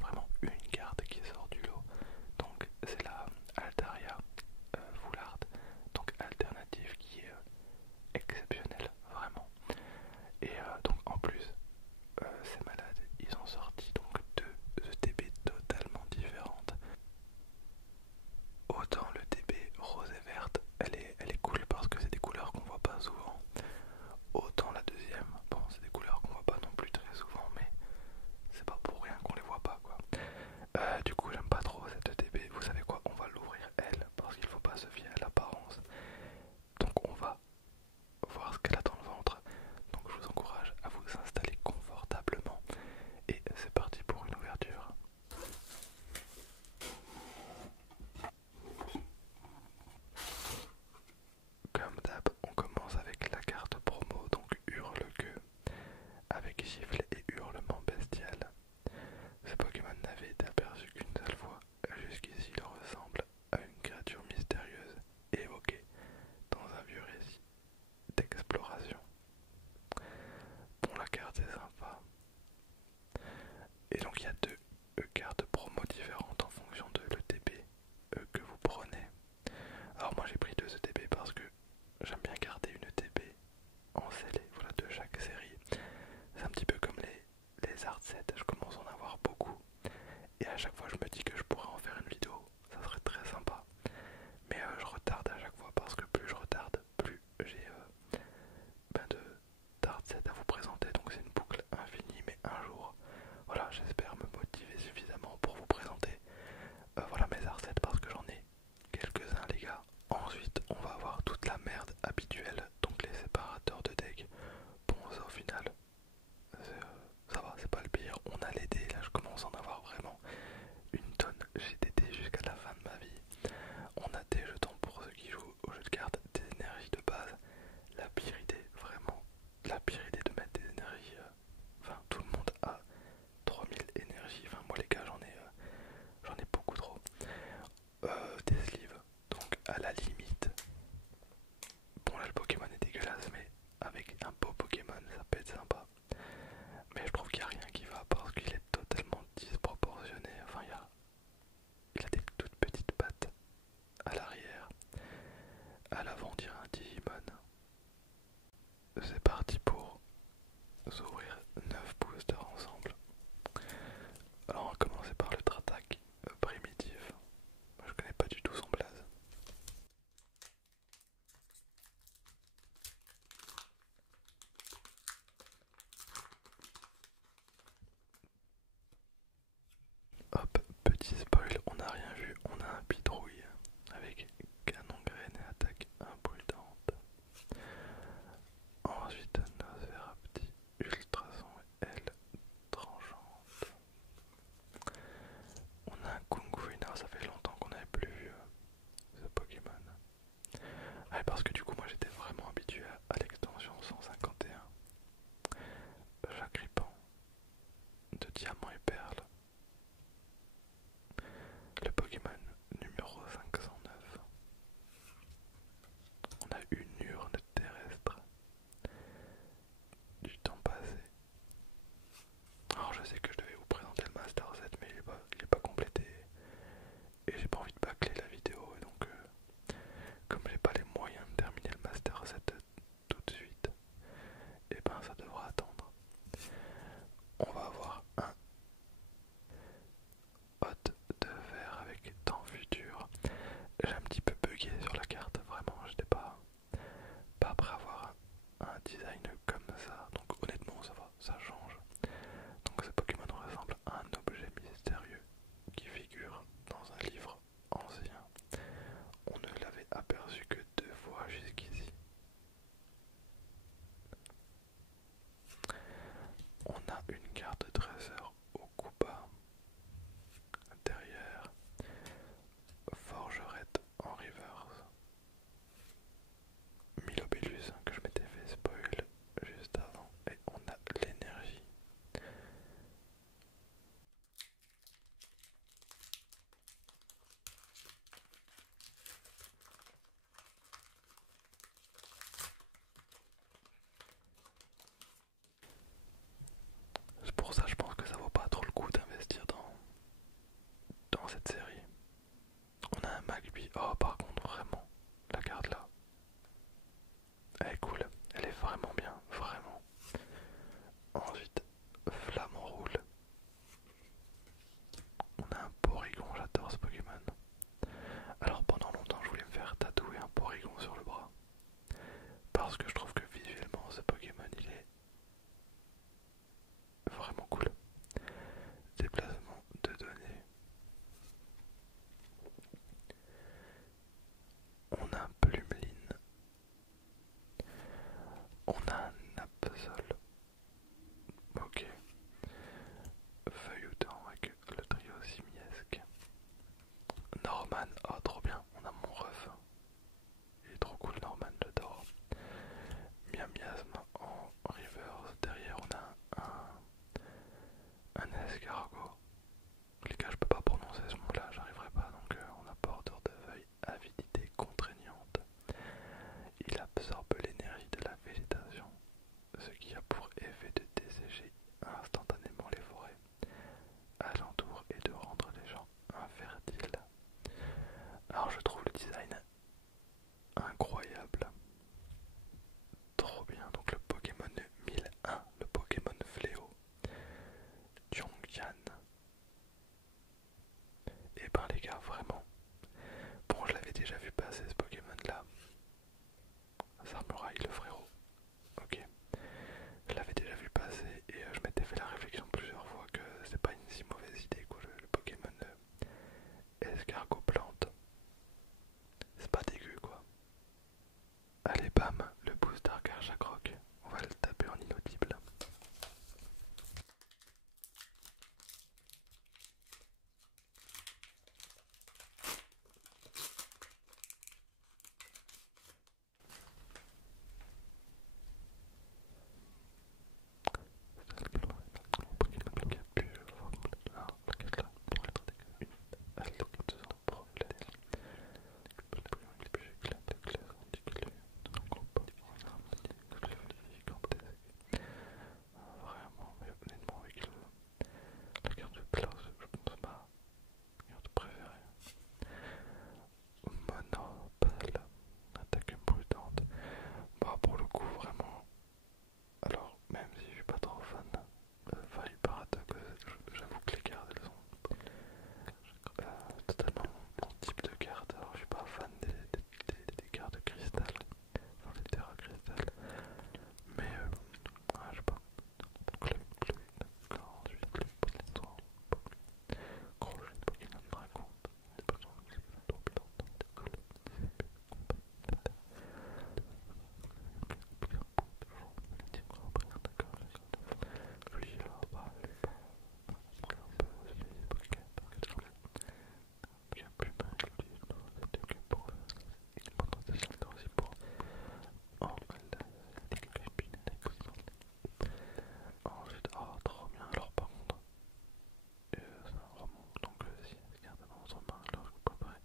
vraiment une carte qui sort du lot. Donc c'est la Altaria Full Art, donc alternative qui est exceptionnelle vraiment. Et donc en plus, ces malades, ils ont sorti donc deux ETB totalement différentes. Autant le TB rose et verte, elle est cool parce que c'est des couleurs qu'on voit pas souvent. Autant la deuxième, bon c'est des couleurs qu'on voit pas non plus très souvent, mais c'est pas pour rien qu'on les voit pas quoi. Du coup j'aime pas trop cette ETB, vous savez quoi, on va l'ouvrir elle, parce qu'il faut pas se fier à l'apparence. Donc on va voir ce qu'elle a dans le ventre. Donc je vous encourage à vous installer confortablement. Et c'est parti pour une ouverture. Comme d'hab, on commence avec la carte promo, donc Hurle-Queue, avec gifle et hurlement bestial. Ce Pokémon n'avait été aperçu qu'une seule fois. Jusqu'ici, il ressemble à une créature mystérieuse évoquée dans un vieux récit d'exploration. Bon, la carte est sympa. Et donc, il y a deux cartes promo différentes en fonction de l'ETB que vous prenez. Alors, moi j'ai pris deux ETB parce que j'aime bien garder une ETB en scellé, voilà, de chaque série. C'est un petit peu comme les art sets, je commence à en avoir beaucoup. Et à chaque fois je me dis que je pourrais en faire une vidéo, ça serait très sympa. Mais je retarde à chaque fois parce que plus je retarde, plus j'ai de d'art sets à vous présenter. Donc c'est une boucle infinie, mais un jour, voilà, j'espère me motiver suffisamment pour vous présenter voilà mes art sets parce que j'en ai quelques-uns les gars. Ensuite on va avoir toute la merde habituelle, donc les séparateurs de deck. Bon ça au final ça va, c'est pas le pire. On a les dés, là je commence à en avoir vraiment une tonne. J'ai des dés jusqu'à la fin de ma vie. On a des jetons pour ceux qui jouent au jeu de cartes, des énergies de base. La pire idée, vraiment, la pire idée de mettre des énergies. Enfin, tout le monde a 3000 énergies. Enfin, moi les gars, j'en ai beaucoup trop. Des sleeves, donc à la limite. Bon là le Pokémon est dégueulasse, mais avec un beau Pokémon ça peut être sympa. Mais je trouve qu'il n'y a rien qui va parce qu'il est totalement passé ce Pokémon là. Samurai, le frérot. Ok. Je l'avais déjà vu passer et je m'étais fait la réflexion plusieurs fois que c'est pas une si mauvaise idée quoi, le Pokémon escargot plante. C'est pas dégueu quoi. Allez bam, le booster Garchakroc. On va le taper en inaudible. Vraiment, mais honnêtement, avec la carte de place, je pense ma carte préférée. Monopale, attaque imprudente. Bah, pour le coup, vraiment. Alors, même si je suis pas trop fan, Faille Paradox, j'avoue que les cartes elles sont totalement mon type de carte. Alors, je suis pas fan des cartes de cristal, enfin les terra cristal, mais je sais pas. Club Bleu, d'accord, ensuite le Pokémon, Crochet, Pokémon Dragon, des Pokémon qui sont trop bien, d'accord, lui là, bah, c'est un peu aussi Pokémon, bien plus mal, c'était que pour une présentation aussi pour oh là, c'est des copines, ensuite, oh trop bien, alors par contre, ça remonte, donc si elle garde dans votre main, alors que vous préparez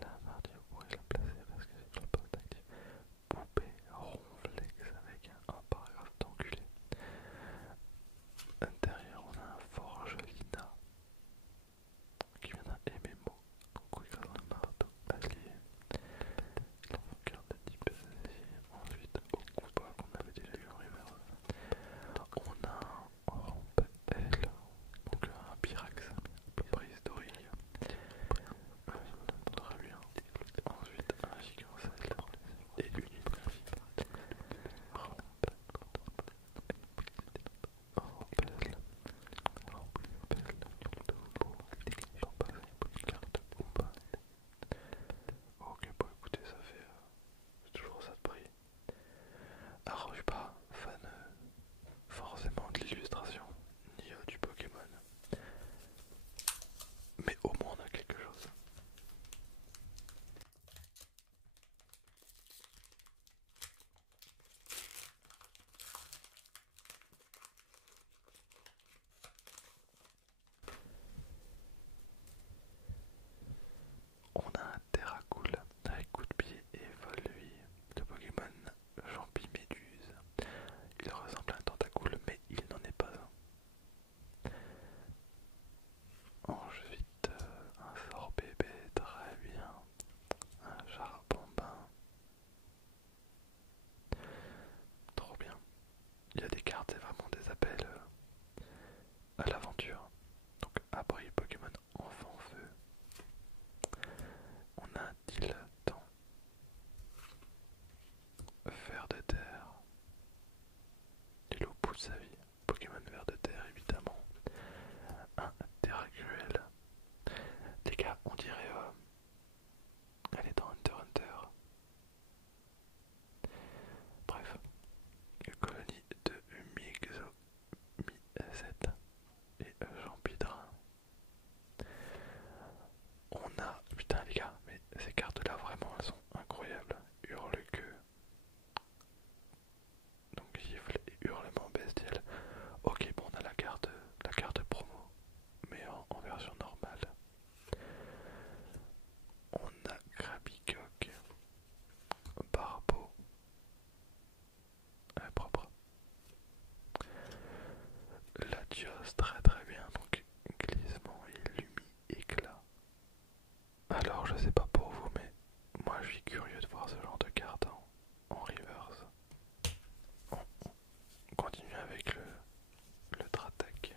la partie, vous pourrez la placer parce que c'est sur le poste actif. Poupée ronflex avec un paragraphe d'enculé. Derrière on a un Forgelina qui vient d'un MMO, donc oui, grâce à un marteau allié. Carte de type ensuite au combat qu'on avait déjà eu en reverse. On a un Rampel, donc un Pyrax, préhistorique. Très bien. Ensuite un Gigancel et une hyperfie. Rampel, Rampel, Topo, j'en passe une carte de combat. Ok, bon écoutez, ça fait toujours ça de prix. Alors je suis pas fan forcément de l'illustration ni du Pokémon, mais au moins on a quelque chose. On a un Terracool avec coup de pied et vol lui de Pokémon Champi Méduse. Il ressemble à un Tentacool mais il n'en est pas un. Ensuite un sort bébé, très bien. Un Charbambin, trop bien. Il y a des cartes, c'est vraiment des appels à l'aventure. Donc abri Pokémon enfant feu. On a un Dilettant, ver de terre, il est au bout de sa vie. Pokémon ver de terre évidemment. Un Terracuel. Les gars, on dirait elle est dans Hunter x Hunter. Bref, une colonie de Mixo, Mi-7 et Jean-Pidrin. On a, putain les gars, mais ces cartes là vraiment elles sont incroyables. Hurle-queue, donc gifle et hurlement bestial. Ok, bon on a la carte promo, mais en version normale. On a Krabicock, Barbeau, propre. Latios, très très bien, donc glissement, illumi, éclat. Alors je sais pas pour vous, mais moi je suis curieux de voir ce genre de carte en reverse. On continue avec le Tratak.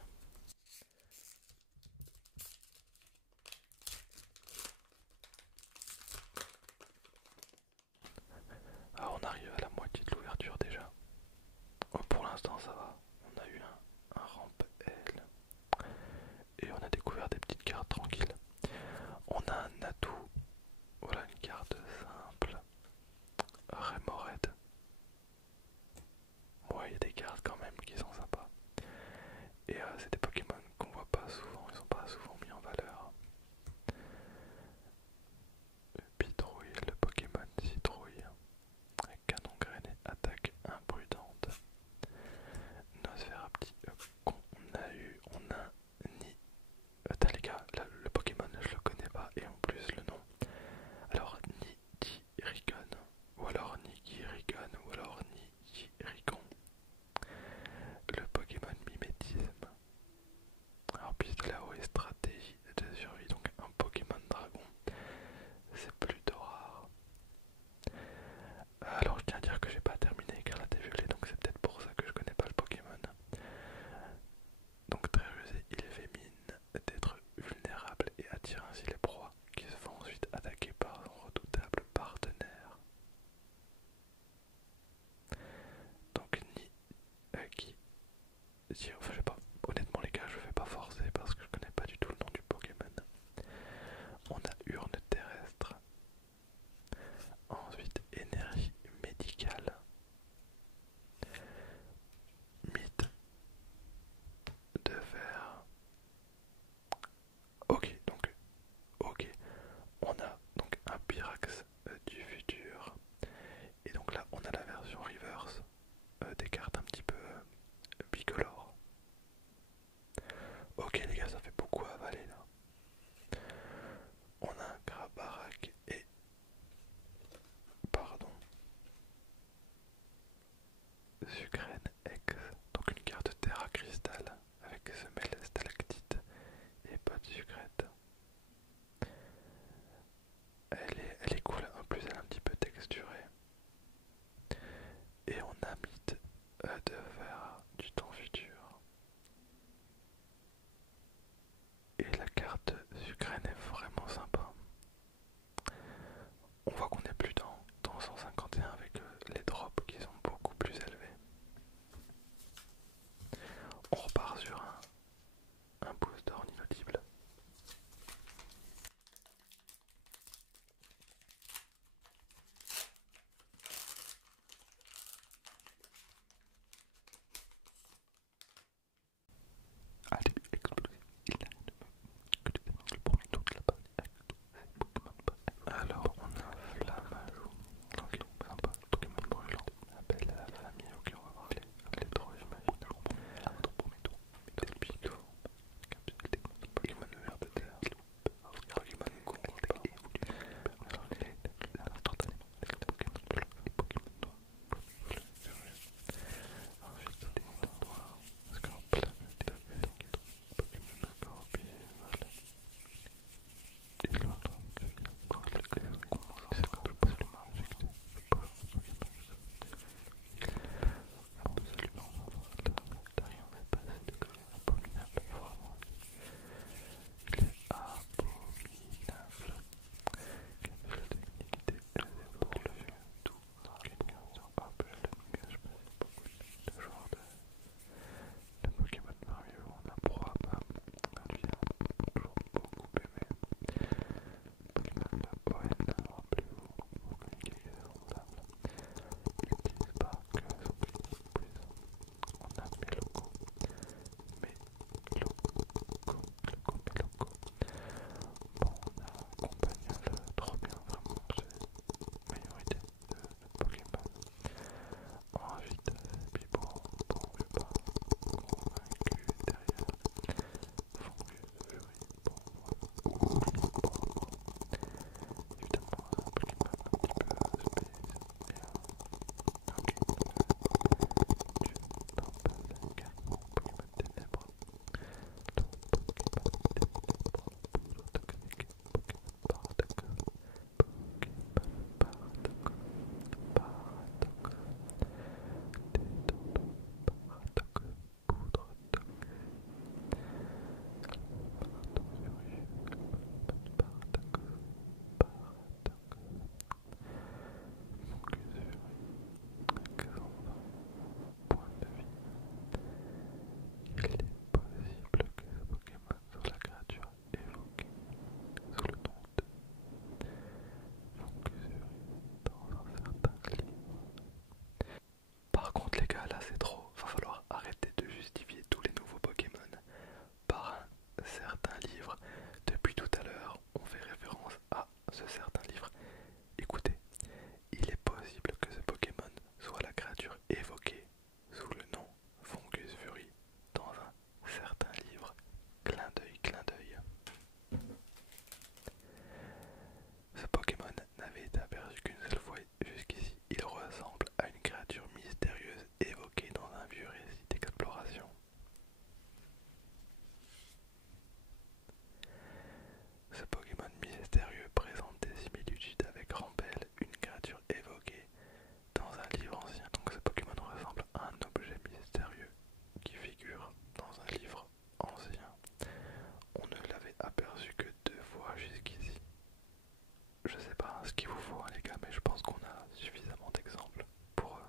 ce qu'il vous faut, hein, les gars, mais je pense qu'on a suffisamment d'exemples pour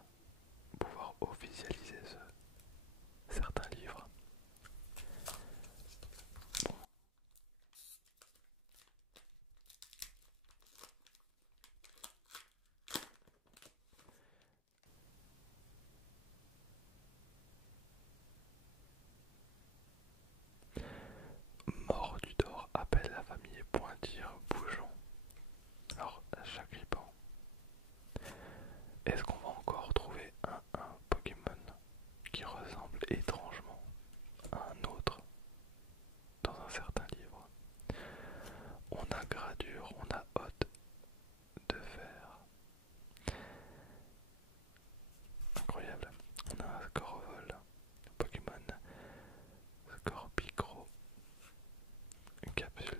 pouvoir officialiser certains livres. Mordudor appelle la famille Pointire Bougeon. Alors, Chagripan. Est-ce qu'on va encore trouver un Pokémon qui ressemble étrangement à un autre dans un certain livre? On a Gradure, on a Hôte de Fer. Incroyable. On a un Scorvol, Pokémon Scorpicro, une capsule